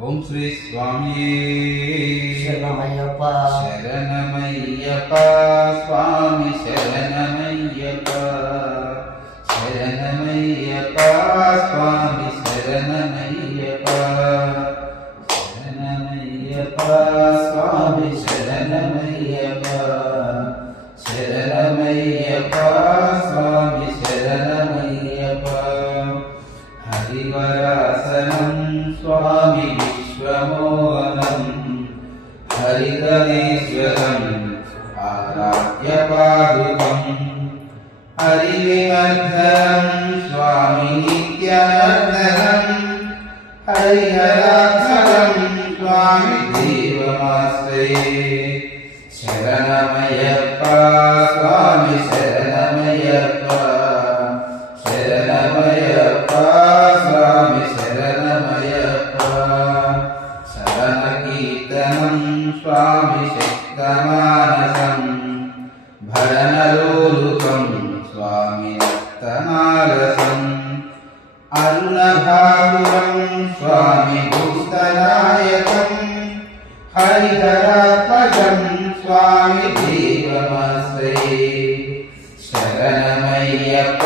ఓం శ్రీ స్వామి శరణమయ్యప్ప శరణమయ్యప్ప స్వామి శరణమయ్యప్ప శరణమయ్యప్ప స్వామి శరణమయ్యప్ప శరణమయ్యప్ప స్వామి శరణమయ్యప్ప శరణమయ్యప్ప స్వామి శరణమయ్యప్ప హరివరాసనం స్వామి విశ్వమోహనం హరిగణేశ్వరం ఆరాధ్యపాదుకం హరివిమర్ధనం స్వామి నిత్యనర్ధనం హరిహరాక్షరం స్వామి దేవమాశ్రయే శరణమయ్యప్ప స్వామి శరణమయ్యప్ప శరణమయ్యప్ప స్వామి శరణమయ్యప్ప శరణ కీర్తనం స్వామి శక్తమానసం భరణలోలుకం స్వామి రక్తనారసం అరుణభాసురం స్వామి భూస్తనాయకం హరిహరాత్మజం స్వామి దేవమాశ్రయే శరణమయ్యప్ప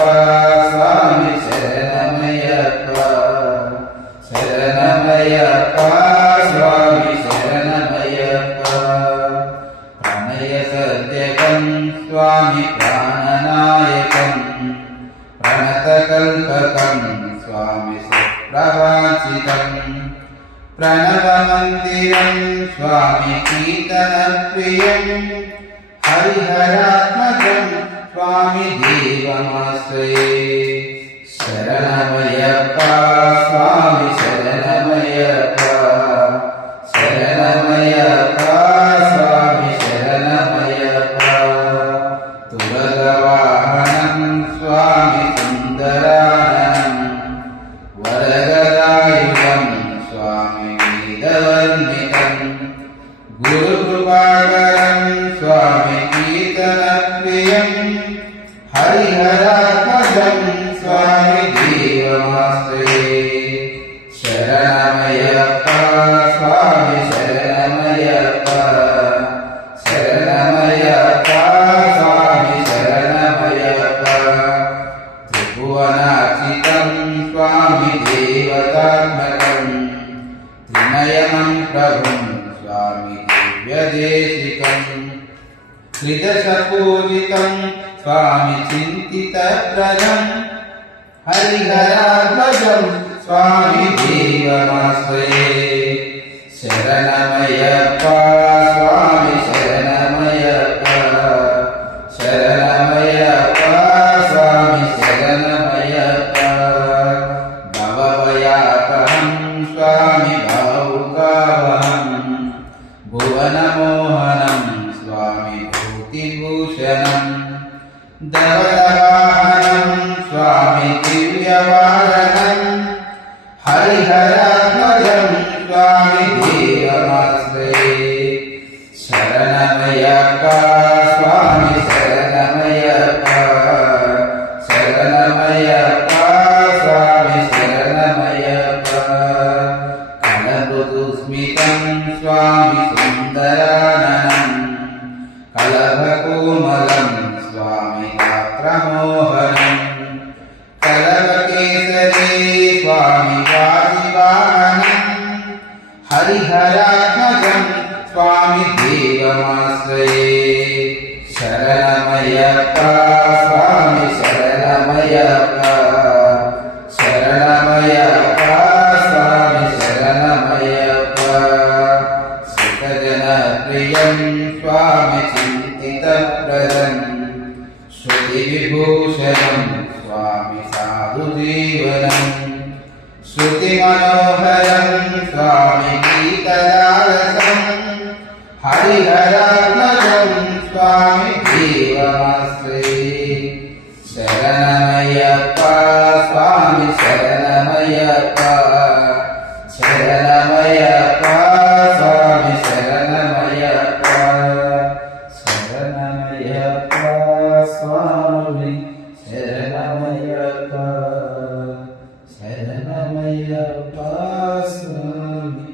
స్వామి శరణమయ్యప్ప శరణమయ్యప్ప స్వామి శరణమయ్యప్ప ప్రణయ సత్యకం స్వామి ప్రాణనాయకం ప్రణతకల్పకం స్వామి సుప్రభాషితం ప్రణవమందిరం స్వామి కీర్తనప్రియం హరిహరాత్మజం స్వామి దేవమాశ్రయే శరణమయ్యప్ప స్వామి శరణమయ్యప్ప శరణమయ్యప్ప స్వామి శరణమయ్యప్ప తురగవాహనం స్వామి సుందరాననం వరగదాయుధం స్వామి వేదవర్ణితం గురుకృపాకరం స్వామి కీర్తనప్రియం హరిహరాత్మజం స్వామి దేవమాశ్రయే శరణమయ్యప్ప స్వామి శరణమయ్యప్ప శరణమయ్యప్ప స్వామి శరణమయ్యప్ప త్రిభువనాచితం స్వామి దేవతాత్మకం త్రినయనం ప్రభుం స్వామి దివ్యదేశికం త్రిదశపూజితం స్వామి చింతితప్రదం హరిహరాత్మజం స్వామి దేవమాశ్రయే శరణమయ్యప్ప స్వామి శరణమయ్యప్ప శరణమయ్యప్ప స్వామి శరణమయ్యప్ప భవభయాపహం స్వామి భావుకావహం భువనమోహనం స్వామి భూతిభూషణం దవదవాహనం స్వామి దివ్యవాహనం హరిహరాత్మజం స్వామి దేవమాశ్రయే శరణమయ్యప్ప స్వామి శరణమయ్యప్ప శరణమయ్యప్ప స్వామి శరణమయ్యప్ప కలమృదుస్మితం స్వామి సుందరాననం కలభకోమలం స్వామి గాత్రమోహనం కలవకేసరీ స్వామి వాజివాహనం హరిహరాత్మజం స్వామి దేవమాశ్రయే శరణమయ్యప్ప స్వామి శరణమయ్యప్ప శరణమయ్యప్ప స్వామి శరణమయ్యప్ప సుఖజనప్రియం స్వామి చింతితప్రదం శృతివిభూషణం స్వామి సాధుజీవనం శృతిమనోహరం స్వామి గీతదారసం హరిహరాత్మజం స్వామి దేవమాశ్రయే శరణమయ్యప్ప స్వామి శరణమయ్యప్ప శరణమయ్యప్ప స్వామి శరణమయ్యప్ప శరణమయ్యప్ప స్వామి శరణమయ్యప్ప శరణమయ్యప్ప స్వామి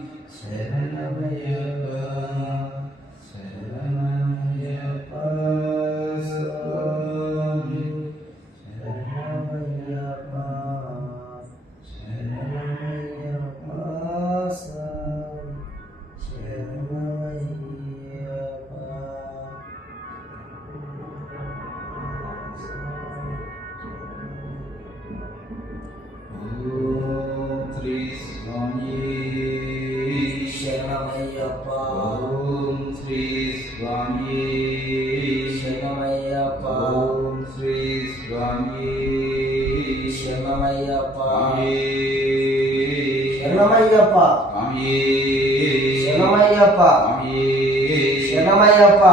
శరణమయ్యప్ప స్వామి శరణమయ్యప్ప స్వామి శరణమయ్యప్ప స్వామి శరణమయ్యప్ప